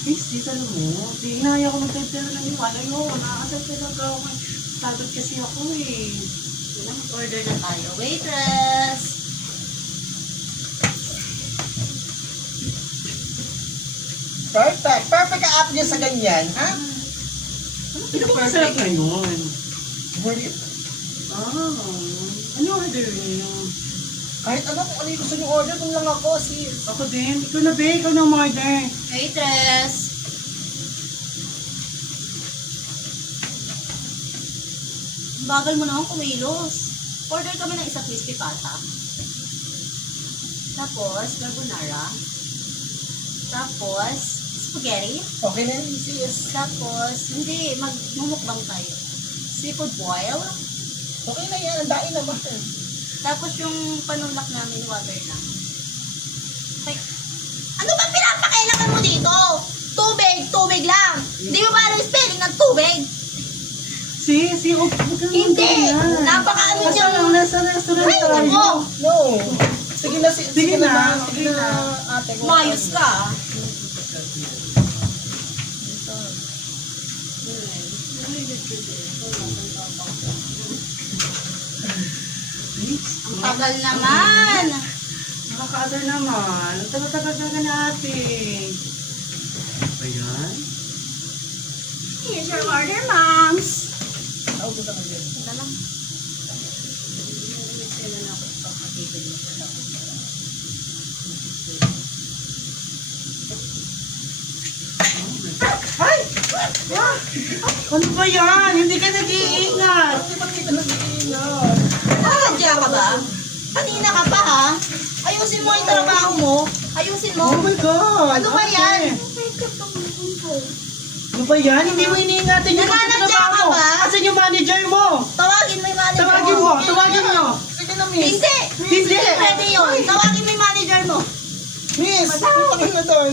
Sis, alam mo, di inaya ko magtagtira ng iwan. Ayun, nakakasal talaga ako. Pagod kasi ako eh. Yun na, mag-order na tayo. Waitress! Perfect. Perfect ka up niya sa ganyan, ha? Pinapasarap ngayon. Brilliant. Ano order niyo? Kahit ano, kung ano yung gusto niyo order, kung lang ako, sis. Ako din. Ikaw na, be. Ikaw na umorder. Waitress! Ang bagal mo naman kumilos. Order kami ng isang crispy pata. Tapos, carbonara. Tapos, spaghetti. Okay na yun, sis. Tapos, hindi, magmumukbang tayo. Seafood boil. Okay na yan, ang daing naman. Tapos yung panulak namin, water na. Okay. Ano ba pinapakailangan mo dito? Tubig, tubig lang. Hindi mo ba alam yung spelling ng tubig? Sis, huwag kang Hindi! ganyan. Napakaano Nasa niyang... lang, nasa restaurant Ay, tayo. nako! No. Sige na, sis. Sige na, Sige okay na, na. ate ko. Mayos ka. Ang tagal naman. Nakakaasar naman. Tagal-tagal na natin. Ayan. Here's your order, moms. Ako gusto ko yun. Ito lang. Ano ba yan? Hindi ka nag-iingat. Bakit ba kita nag-iingat? Nandiyan ka ba? Kanina ka pa ha? Ayusin mo yung trabaho mo. Ayusin mo. Oh my God. Ano ba yan? Ano ba yan? Hindi mo iniingatan yung Nananadya pagtatrabaho ka mo. ba? Asan yung manager mo? Tawagin mo yung manager Tawagin mo. Tawagin mo. Sige na, miss. Hindi! Hindi. Pwede yun. Tawagin mo yung manager mo. Miss, putangin na doon.